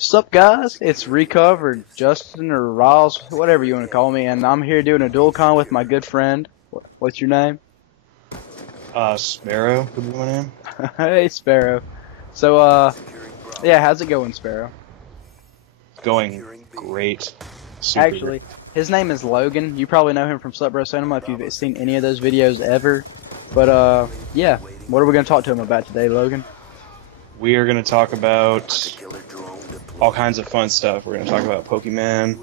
Sup guys, it's Recov or Justin or Riles, whatever you want to call me, and I'm here doing a dual con with my good friend. What's your name? Sparrow would be my name. Hey Sparrow. So yeah, how's it going, Sparrow? Going great. Super Actually, great. his name is Logan. You probably know him from Slut Bro Cinema if you've seen any of those videos ever. But yeah, what are we gonna talk to him about today, Logan? We are going to talk about all kinds of fun stuff. We're going to talk about Pokemon,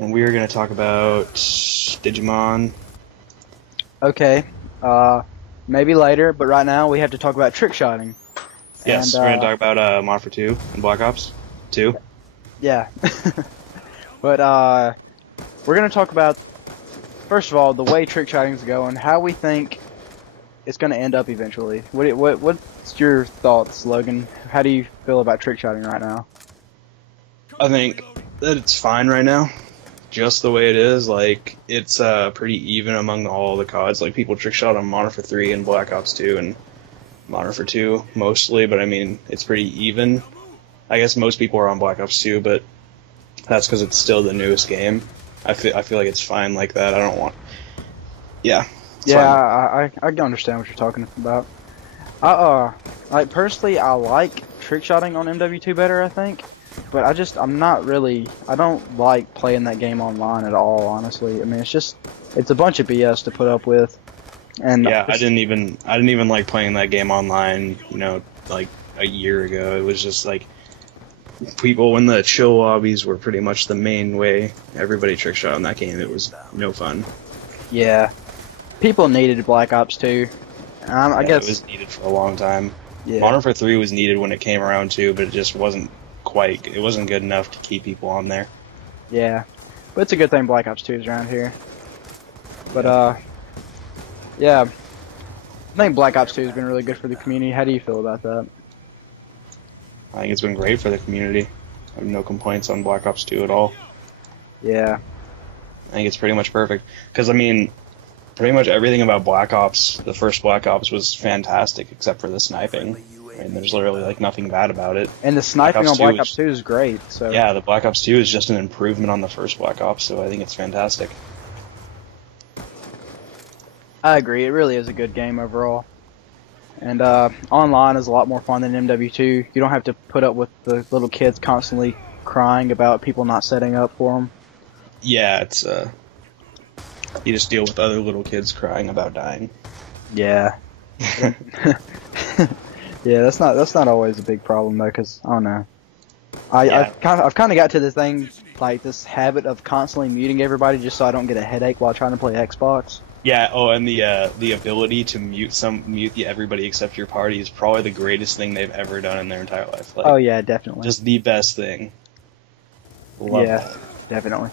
and we are going to talk about Digimon. Okay, maybe later, but right now we have to talk about trick shotting. Yes, And, we're going to talk about Modern Warfare 2 and Black Ops 2. Yeah. But we're going to talk about, first of all, the way trick shotting is going, how we think it's going to end up eventually. What's your thoughts, Logan? How do you feel about trick shotting right now? I think that it's fine right now, just the way it is. Like, it's pretty even among all the CODs. Like, people trick shot on Modern Warfare 3 and Black Ops 2 and Modern Warfare 2 mostly, but I mean, it's pretty even. I guess most people are on Black Ops 2, but that's because it's still the newest game. I feel like it's fine like that. I don't want... Yeah. Yeah, I understand what you're talking about. Like, personally, I like trick shotting on MW2 better, I think. But I don't like playing that game online at all, honestly. I mean, it's a bunch of BS to put up with. And yeah, I didn't even like playing that game online, you know, like a year ago. It was just like, people in the chill lobbies were pretty much the main way everybody trick shot in that game. It was no fun. Yeah. People needed Black Ops 2. I guess it was needed for a long time. Yeah. Modern Warfare 3 was needed when it came around too, but it just wasn't good enough to keep people on there. Yeah. But it's a good thing Black Ops 2 is around here. But yeah. I think Black Ops 2 has been really good for the community. How do you feel about that? I think it's been great for the community. I have no complaints on Black Ops 2 at all. Yeah. I think it's pretty much perfect. Because, I mean, pretty much everything about Black Ops, the first Black Ops, was fantastic except for the sniping. I mean, there's literally like nothing bad about it. And the sniping on Black Ops 2 is great. So yeah, the Black Ops 2 is just an improvement on the first Black Ops, so I think it's fantastic. I agree. It really is a good game overall. And online is a lot more fun than MW2. You don't have to put up with the little kids constantly crying about people not setting up for them. Yeah, it's you just deal with other little kids crying about dying. Yeah. Yeah, that's not always a big problem though, because I don't know. I've kind of got to this thing, like this habit of constantly muting everybody just so I don't get a headache while trying to play Xbox. Yeah. Oh, and the ability to mute everybody except your party is probably the greatest thing they've ever done in their entire life. Like, oh yeah, definitely. Just the best thing. Love that. Definitely.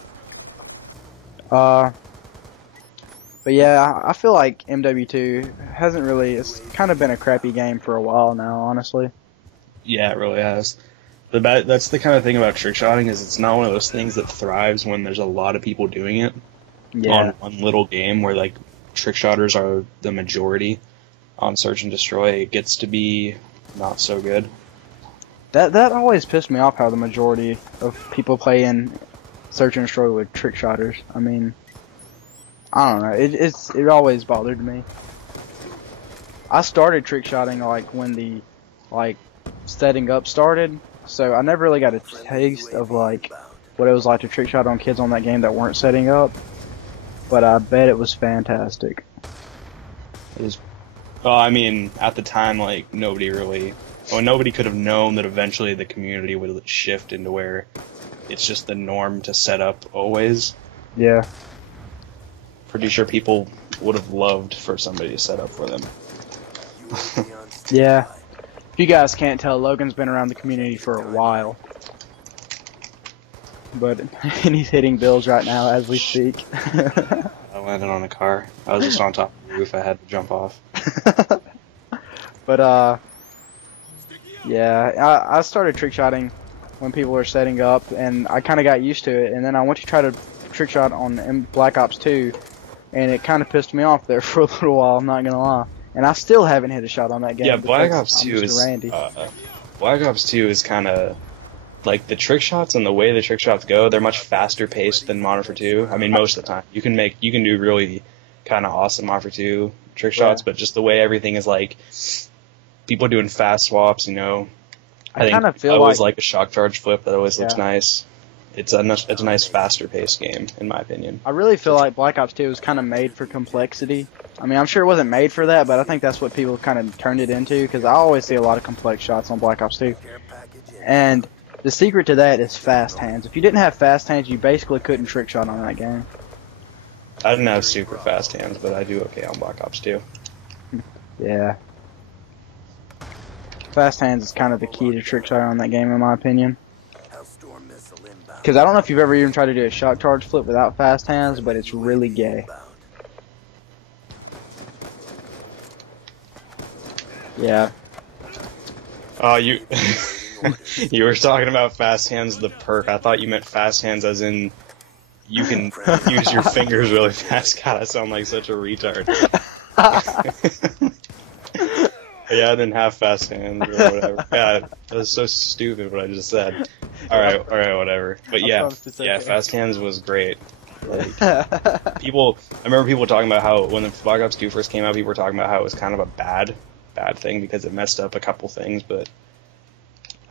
But yeah, I feel like MW2 hasn't really, it's kind of been a crappy game for a while now, honestly. Yeah, it really has. That's the kind of thing about trick shotting, is it's not one of those things that thrives when there's a lot of people doing it on one little game where like trick shotters are the majority on Search and Destroy. It gets to be not so good. That always pissed me off, how the majority of people play in Search and Destroy with trick shotters. I mean, I don't know. It always bothered me. I started trick shotting like when the setting up started, so I never really got a taste of like what it was like to trick shot on kids on that game that weren't setting up. But I bet it was fantastic. It was. Well, I mean, at the time, like nobody could have known that eventually the community would shift into where it's just the norm to set up always. Yeah. Pretty sure people would have loved for somebody to set up for them. Yeah. If you guys can't tell, Logan's been around the community for a while. But and he's hitting bills right now as we speak. I landed on a car. I was just on top of the roof. I had to jump off. But yeah, I started trick shotting when people were setting up, and I kind of got used to it. And then I went to try to trick shot on Black Ops 2, and it kind of pissed me off there for a little while. I'm not gonna lie. And I still haven't hit a shot on that game. Yeah, Black Ops 2 is Black Ops 2 is kind of like the trick shots and the way the trick shots go, they're much faster paced than Modern Warfare 2. I mean, most of the time you can do really kind of awesome Modern Warfare 2 trick shots, but just the way everything is like people doing fast swaps, you know. I kind of feel I always like a shock charge flip. That always looks nice. It's a nice faster paced game in my opinion. I really feel like Black Ops 2 was kind of made for complexity. I mean, I'm sure it wasn't made for that, but I think that's what people kind of turned it into, because I always see a lot of complex shots on Black Ops 2. And the secret to that is fast hands. If you didn't have fast hands, you basically couldn't trick shot on that game. I didn't have super fast hands, but I do okay on Black Ops 2. Yeah. Fast hands is kind of the key to trick shot on that game, in my opinion. Because I don't know if you've ever even tried to do a shock charge flip without fast hands, but it's really gay. Yeah. Oh, you you were talking about fast hands, the perk. I thought you meant fast hands as in you can use your fingers really fast. God, I sound like such a retard. Yeah, I didn't have fast hands or whatever. God, that was so stupid what I just said. Alright, whatever. But yeah, fast hands was great. Like, I remember people talking about how when the Black Ops 2 first came out, people were talking about how it was kind of a bad thing because it messed up a couple things, but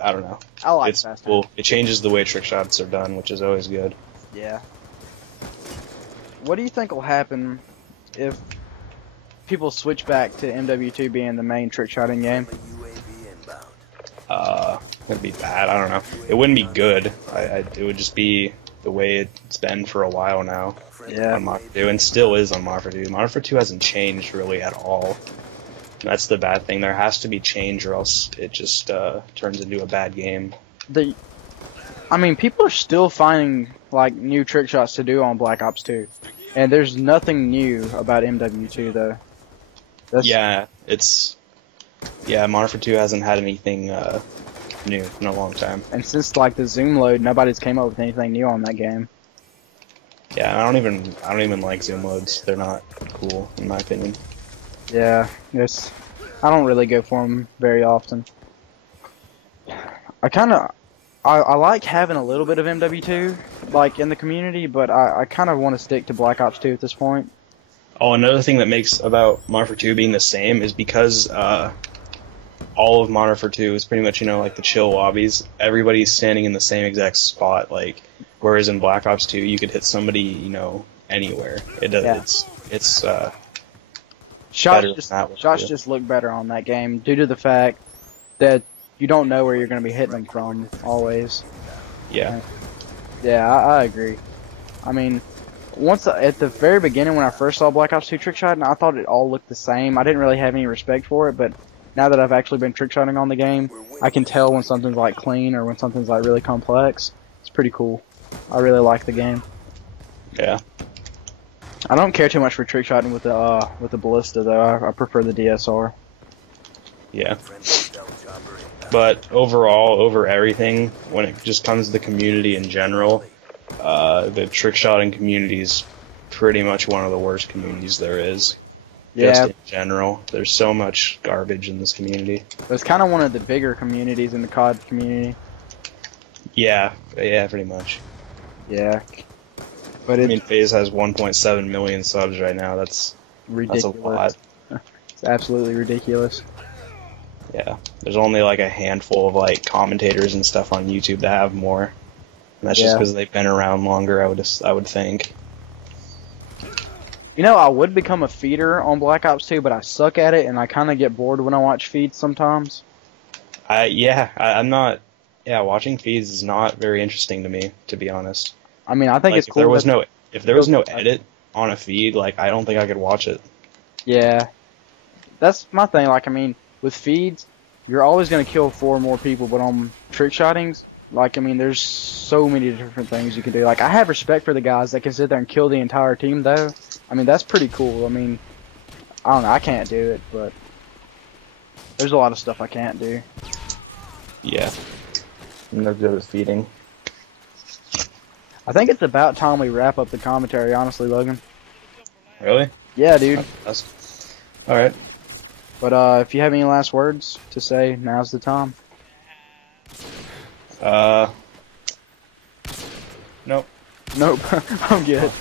I don't know. I like it's cool. It changes the way trick shots are done, which is always good. Yeah. What do you think will happen if people switch back to MW2 being the main trick shotting game? It'd be bad. I don't know. It wouldn't be good. It would just be the way it's been for a while now. Yeah. On Modern 2, and still is on Modern 2. Modern Warfare 2 hasn't changed really at all. That's the bad thing. There has to be change, or else it just turns into a bad game. I mean, people are still finding like new trick shots to do on Black Ops 2, and there's nothing new about MW2 though. Modern Warfare 2 hasn't had anything new in a long time. And since like the zoom load, nobody's came up with anything new on that game. Yeah, I don't even like zoom loads. They're not cool in my opinion. Yeah, I don't really go for them very often. I like having a little bit of MW2 like in the community, but I kind of want to stick to Black Ops 2 at this point. Oh, another thing that makes about Modern Warfare 2 being the same is because all of Modern Warfare 2 is pretty much, you know, like the chill lobbies. Everybody's standing in the same exact spot, like, whereas in Black Ops 2 you could hit somebody, you know, anywhere. Shots just look better on that game due to the fact that you don't know where you're going to be hitting them from always. Yeah. Yeah, I agree. I mean, at the very beginning when I first saw Black Ops 2 trickshotting, I thought it all looked the same. I didn't really have any respect for it, but now that I've actually been trickshotting on the game, I can tell when something's like clean or when something's like really complex. It's pretty cool. I really like the game. Yeah. I don't care too much for trickshotting with the ballista though. I prefer the DSR. Yeah. But overall, over everything, when it just comes to the community in general, the trickshotting community is pretty much one of the worst communities there is. Yeah. Just in general, there's so much garbage in this community. It's kind of one of the bigger communities in the COD community. Yeah, pretty much. Yeah. But I mean, FaZe has 1.7 million subs right now. That's ridiculous. That's a lot. It's absolutely ridiculous. Yeah, there's only like a handful of like commentators and stuff on YouTube that have more, and that's just because they've been around longer. I would think. You know, I would become a feeder on Black Ops 2, but I suck at it, and I kind of get bored when I watch feeds sometimes. I'm not. Yeah, watching feeds is not very interesting to me, to be honest. I mean, I think it's cool. If there was no edit on a feed, like I don't think I could watch it. Yeah, that's my thing. Like, I mean, with feeds, you're always gonna kill 4 more people, but on trick shottings, like, I mean, there's so many different things you can do. Like, I have respect for the guys that can sit there and kill the entire team, though. I mean, that's pretty cool. I mean, I don't know, I can't do it, but there's a lot of stuff I can't do. Yeah, I'm no good at feeding. I think it's about time we wrap up the commentary, honestly, Logan. Really? Yeah, dude. Alright. But if you have any last words to say, now's the time. Nope. Nope. I'm good.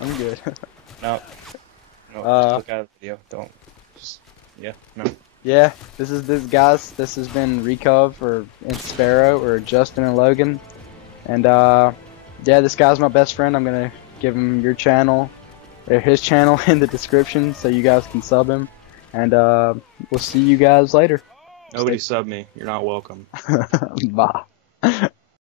I'm good. Nope. No. Just look at the video. Don't. Just. Yeah. No. Yeah, this guys. This has been Recov or Sparrow or Justin and Logan, and yeah, this guy's my best friend. I'm gonna give him your channel, or his channel in the description, so you guys can sub him, and we'll see you guys later. Nobody sub me. You're not welcome. Bye.